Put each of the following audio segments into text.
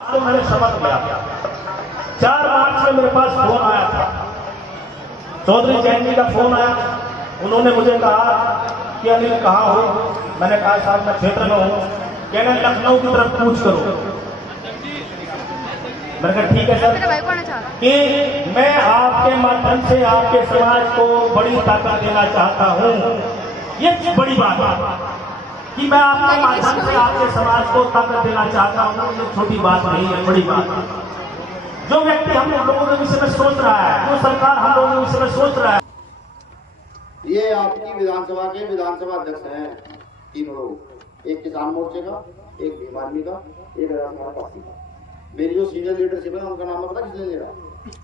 तो मैंने समझ गया। 4 मार्च में मेरे पास फोन आया था, चौधरी जैन जी का फोन आया। उन्होंने मुझे कहा कि अनिल कहाँ हो। मैंने कहा साहब मैं क्षेत्र में हूँ। कहने लखनऊ की तरफ कूच करो। मैंने कहा ठीक है सर, कि मैं आपके माध्यम से आपके समाज को बड़ी ताकत देना चाहता हूँ। ये बड़ी बात है कि मैं आपके माध्यम से आपके समाज को ताकत देना चाहता हूँ। ये छोटी बात नहीं है, बड़ी बात है। जो व्यक्ति हम लोगों के विषय में सोच रहा है, जो सरकार हम लोगों के विषय में सोच रहा है। ये आपकी विधानसभा के विधानसभा अध्यक्ष हैं 3 लोग, एक किसान मोर्चे का, एक भीम आर्मी का, एक राजस्थान पार्टी का। मेरी जो सीनियर लीडरशिप है उनका नाम पता किसने लिया?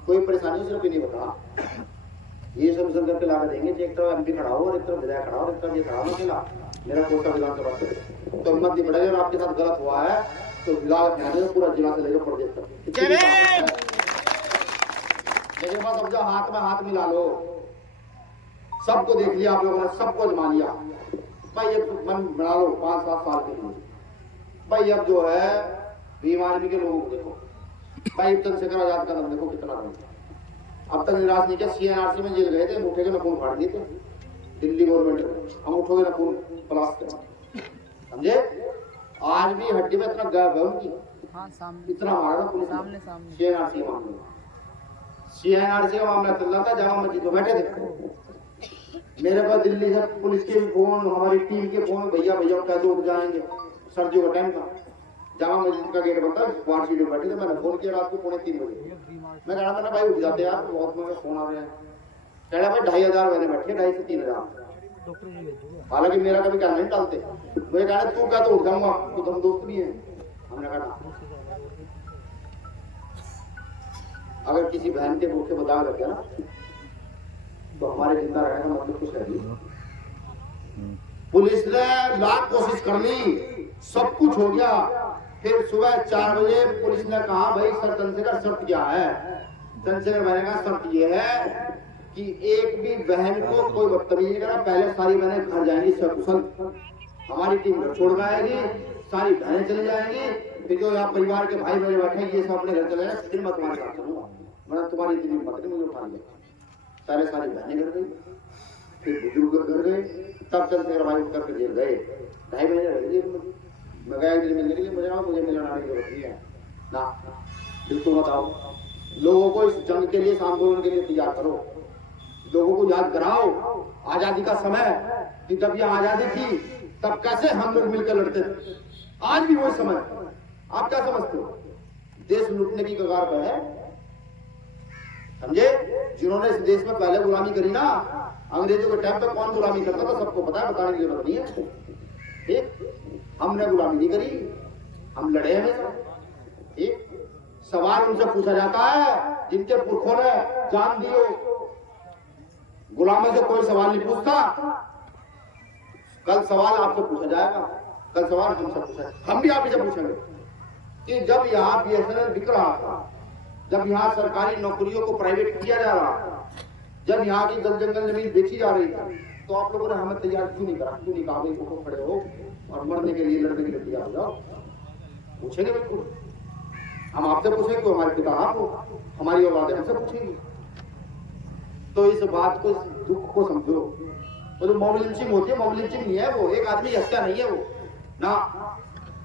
कोई परेशानी सिर्फ नहीं बता। ये सब मिशन करके लाकर देंगे। एक तरफ एमपी खड़ा हो और एक तरफ विधायक खड़ा हो और एक तरफ ये खड़ा हो अकेला मेरा कोटा विधानसभा से। तो हिम्मत नहीं बढ़ेगी। और आपके साथ गलत हुआ है तो विधायक ध्यान पूरा जिला से लेकर प्रदेश तक। लेकिन बस अब जो हाथ में हाथ मिला लो, सबको देख लिया आप लोगों ने, सबको जमा लिया भाई। अब मन बना लो 5-7 साल के लिए भाई। अब जो है भीम आर्मी के लोगों को देखो भाई, चंद्रशेखर आजाद का नाम देखो कितना बड़ा। अब तक निराश नहीं किया। सीएनआरसी में जेल गए थे, अंगूठे के नखून फाड़ दिए थे दिल्ली गवर्नमेंट ने। अंगूठों के नखून प्लास कर समझे। आज भी हड्डी में इतना गैप है उनकी। इतना मारा था पुलिस ने सीएनआरसी के मामले में। सीएनआरसी का मामला चल रहा था, जामा मस्जिद में बैठे थे। मेरे पास दिल्ली से पुलिस के भी फोन, हमारी टीम के फोन, भैया भैया कैसे उठ जाएंगे, सर्दियों का टाइम था। जामा मस्जिद का गेट बनता है, वार्ड सीट में बैठे थे। मैंने फोन किया रात को 2:45 बजे। मैं कहा मैंने भाई उठ जाते यार, बहुत मेरे फोन आ रहे हैं। कह रहा भाई 2,500 मैंने बैठे, 2,500 से 3,000। हालांकि मेरा कभी कहना नहीं डालते। मुझे कहा तू क्या तो उठ जाऊंगा, तो तुम दोस्त भी है। हमने कहा अगर किसी बहन के भूखे बता लग गया ना तो हमारे जिंदा रहने का मतलब कुछ है नहीं। पुलिस ने लाख कोशिश कर ली, सब कुछ हो गया। फिर सुबह 4 बजे पुलिस ने कहा भाई सर चंद्रशेखर शर्त क्या है? चंद्रशेखर भाई ने कहा शर्त ये है कि एक भी बहन को कोई बदतमीजी नहीं करना। पहले सारी बहनें घर जाएंगी सकुशल, हमारी टीम घर छोड़ आएगी, सारी बहनें चली जाएंगी। फिर जो यहाँ परिवार के भाई बहन बैठे ये सब अपने घर चले जाए। फिर मैं तुम्हारे साथ चलूंगा। मैंने तुम्हारी इतनी हिम्मत नहीं मुझे उठा लिया। सारी बहनें घर गई, फिर बुजुर्ग घर गए। तब चंद्रशेखर भाई उठ करके जेल गए। 2.5 महीने रह गए। मैं गया मिलने के लिए, मुझे मिलने आने की जरूरत नहीं है ना। बिल्कुल बताओ, लोगों को इस जंग के लिए, इस आंदोलन के लिए तैयार करो। लोगों को याद कराओ आजादी का समय, कि जब यह आजादी थी तब कैसे हम लोग मिलकर लड़ते थे। आज भी वही समय। आप क्या समझते हो? देश लूटने की कगार पर है, समझे। जिन्होंने इस देश में पहले गुलामी करी ना, अंग्रेजों के टाइम पे कौन गुलामी करता था सबको पता है, बताने की जरूरत नहीं है। ठीक, हमने गुलामी नहीं करी, हम लड़े हमेशा। ठीक, सवाल उनसे पूछा जाता है जिनके पुरखों ने जान दी हो। गुलामों से कोई सवाल नहीं पूछता। कल सवाल आपको पूछा जाएगा, कल सवाल हमसे पूछा, हम भी आप ही से पूछेंगे कि जब यहाँ बीएसएनएल बिक रहा था, जब यहाँ सरकारी नौकरियों को प्राइवेट किया जा रहा था, जब यहाँ की जंगल जमीन बेची जा रही थी, तो आप लोगों ने हमें तैयार क्यों नहीं करा? क्यों नहीं कहा भाई वो खड़े हो और मरने के लिए, लड़ने के लिए तैयार हो जाओ? पूछेंगे बिल्कुल। हम आपसे पूछेंगे तो हमारे पिता आपको, हमारी औलादें हमसे पूछेंगी। तो इस बात को, इस दुख को समझो। वो जो मॉब लिंचिंग होती है, मॉब लिंचिंग नहीं है वो, एक आदमी हत्या नहीं है वो ना।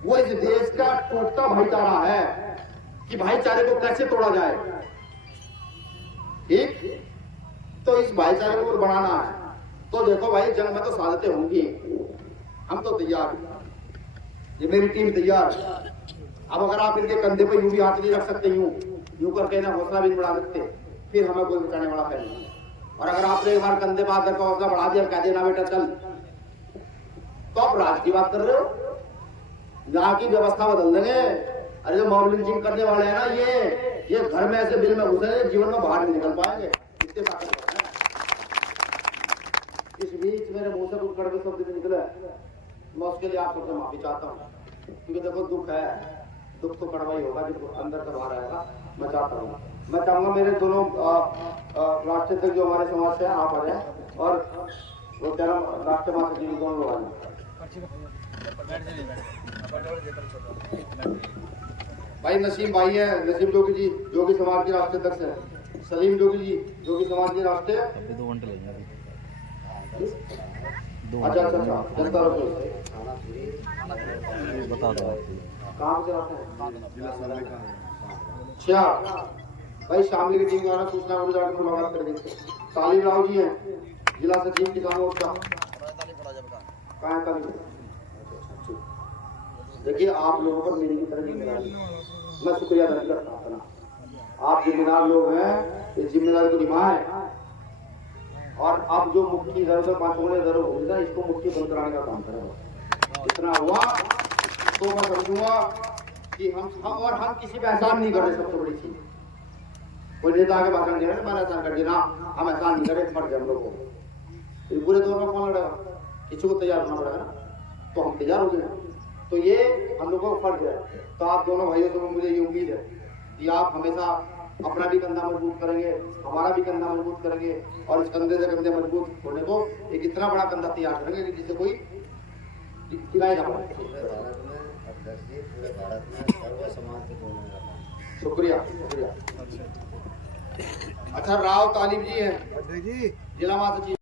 वो इस देश का टूटता भाईचारा है कि भाईचारे को कैसे तोड़ा जाए। ठीक, तो इस भाईचारे को बढ़ाना है। तो देखो भाई, जंग में तो सादतें होंगी, हम तो तैयार हैं। ये मेरी टीम तैयार है। अब अगर आप इनके कंधे पे यूं भी हाथ नहीं रख सकते, यूं करके ना हौसला भी नहीं बढ़ा सकते, फिर हमें कोई बचाने वाला है नहीं। और अगर आपने एक बार कंधे पे हाथ रखा, हौसला बढ़ा दिया, कह देना बेटा चल, तो आप राज की बात कर रहे हो। यहाँ की व्यवस्था बदल देंगे। अरे जो मॉब लिंचिंग करने वाले हैं ना, ये घर में ऐसे बिल में घुसे, जीवन में बाहर नहीं निकल पाएंगे। इतने ताकत है। इस बीच मेरे मुंह से कुछ कड़वे शब्द भी निकले, मैं उसके लिए आप सबसे माफी चाहता हूँ। क्योंकि देखो दुख है, दुख तो कड़वा ही होगा, जो अंदर से बाहर आएगा। मैं चाहता हूँ, मैं चाहूंगा मेरे दोनों राष्ट्रीय तक जो हमारे समाज से आप आ जाए, और वो क्या नाम राष्ट्रीय महासचिव जी दोनों लोग आ जाए। भाई नसीम भाई है, नसीम जोगी जी जोगी समाज के राष्ट्रीय अध्यक्ष है। सलीम जोगी जी जोगी समाज के राष्ट्रीय अभी 2 घंटे लगेंगे अभी। अच्छा अच्छा अच्छा जनता रखो बता दो आप। कहाँ से आते हैं? अच्छा भाई शामली की टीम द्वारा सूचना को जाकर मुलाकात करेंगे। तालिम राव जी हैं जिला सचिव किसान मोर्चा। कहाँ है तालिम? देखिए आप लोगों पर मेरी की तरह जिम्मेदारी, मैं शुक्रिया अदा करता हूँ अपना। आप जिम्मेदार लोग हैं, इस जिम्मेदारी को निभाएं। और अब जो मुट्ठी इधर उधर 5 उंगलियां इधर होगी ना, इसको मुट्ठी बंद कराने का काम करें। इतना हुआ तो मैं समझूंगा कि हम किसी पे एहसान नहीं कर रहे। सबसे बड़ी चीज कोई नेता आगे भाषण दे रहे हैं, मैंने एहसान कर दिया ना, हम एहसान नहीं करे, फट जाए हम लोग को। पूरे दौर में कौन लड़ेगा? किसी को तैयार होना पड़ेगा ना, तो हम तैयार हो जाए। तो ये हम लोगों को फर्ज है। तो आप दोनों भाइयों से मुझे ये उम्मीद है कि आप हमेशा अपना भी कंधा मजबूत करेंगे, हमारा भी कंधा मजबूत करेंगे, और इस कंधे से कंधे मजबूत होने को एक इतना बड़ा कंधा तैयार करेंगे कि जिससे कोई गिराए ना पाए। शुक्रिया शुक्रिया। अच्छा राव तालिब जी हैं जिला महासचिव।